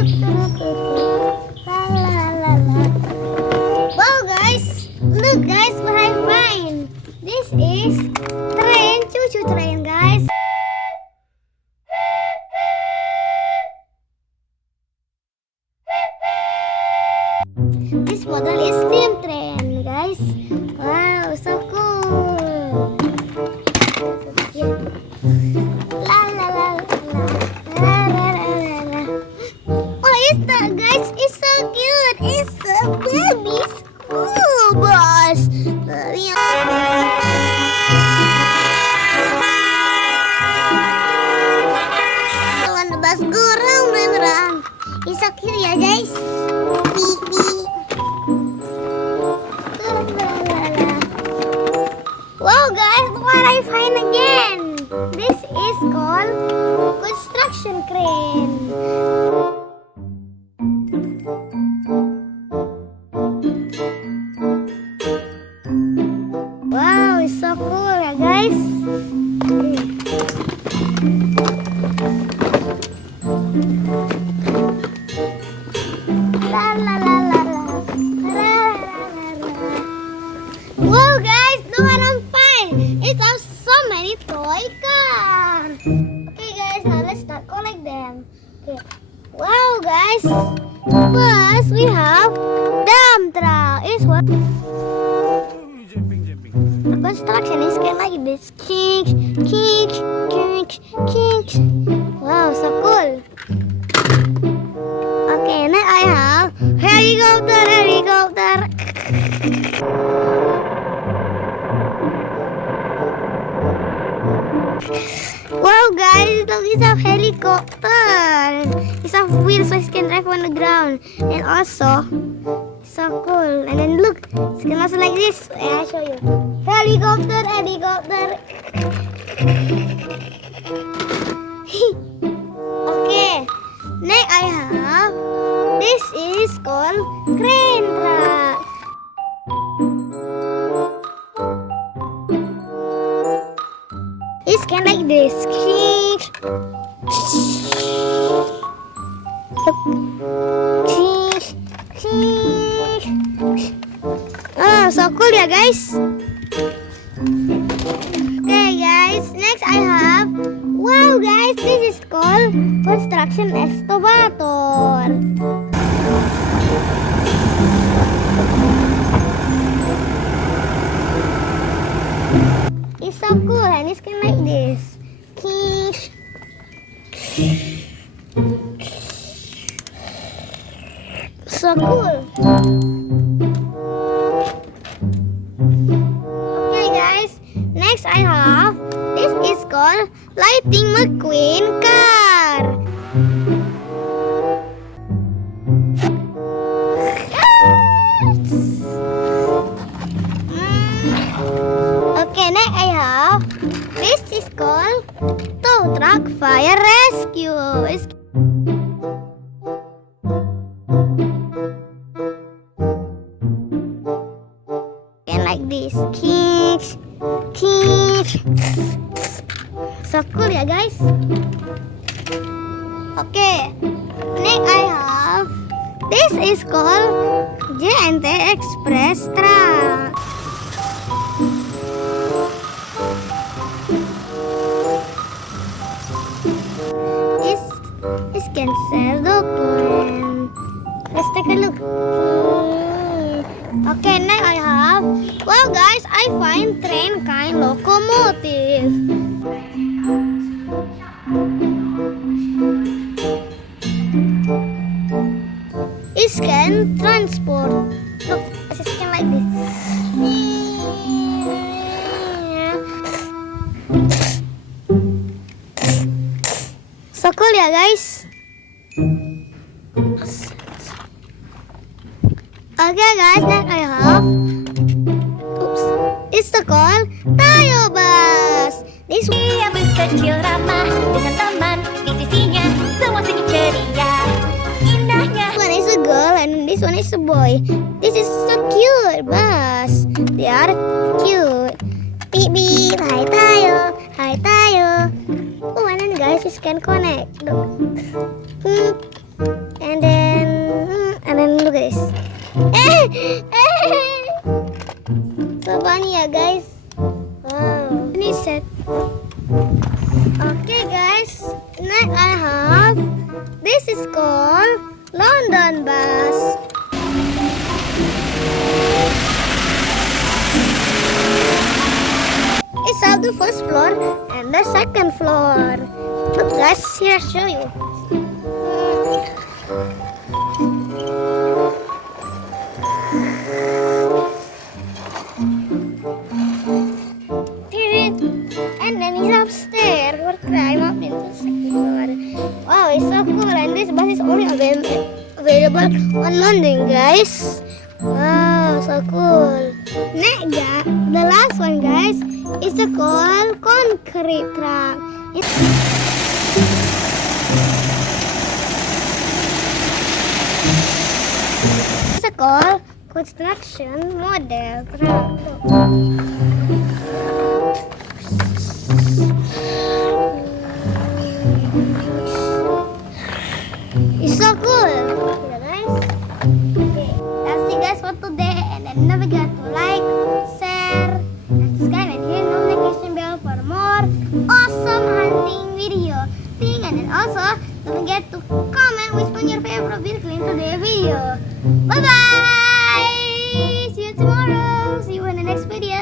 Wow guys, look guys what I find. This is train, cucu train guys. This model is steam train guys. Wow, so cool. La la la la la la la la. Oh, it's that guys, it's so cute. It's a baby school bus. Kawan bus gurung beneran. It's so cute ya guys. Wow guys, look what I find again. This is called construction crane. Wow, it's so cool ya guys. La la la la la. Wow guys, look what I'm finding. It has so many toy cars. Okay guys, now let's start collect them. Okay. Wow guys, first we have dump truck. It's what construction is kind of like this. Kick, kick, kick, kick. Wow, so cool. Okay, now I have helicopter, helicopter. Wow guys, look, it's a helicopter. It's a wheel so it can drive on the ground. And also, it's so cool. And then look, it's can also like this. I'll show you. Helicopter, helicopter. Okay, next I have, this is called crane truck. It's kind of like this. Oh, so cool ya guys. Okay guys, next I have, wow guys, this is called construction excavator. It's so cool and it's kind of like this. So cool. Okay guys, next I have, this is called lighting Mcqueen car. Okay, next I have, this is called tow truck fire rescue. It's like this. Kick, kick. So cool ya guys. Okay, next I have, this is called JNT Express truck. This can sell document. Let's take a look. Okay, next I have, well guys, I find train kind locomotive. It can transport. Look, it's kind like this. So cool ya guys. Okay guys, next I have, it's the call Tayo Bus. This Dia berkecil ramah dengan teman di sisinya, semua senyum ceria. Indahnya one is a girl and this one is a boy. This is so cute bus. They are cute. Beep beep, hi Tayo, hi Tayo. Oh, and then guys, you can connect. Look. And So funny ya guys. Wow. Ini set. Okay guys. Next I have. This is called London bus. It's on the first floor and the second floor. Look guys, here I show you. And then he's upstairs. We're climb up into the second floor. Wow, it's so cool. And this bus is only available on London, guys. Wow, so cool. Next, the last one, guys, is called concrete truck. It's called construction model truck. It's so cool. Yeah, guys. Okay, that's it guys for today. And then don't forget to like, share, and subscribe and hit the notification bell for more awesome hunting video. And then also don't forget to comment which one your favorite vehicle in today's video. Bye bye. See you tomorrow. See you in the next video.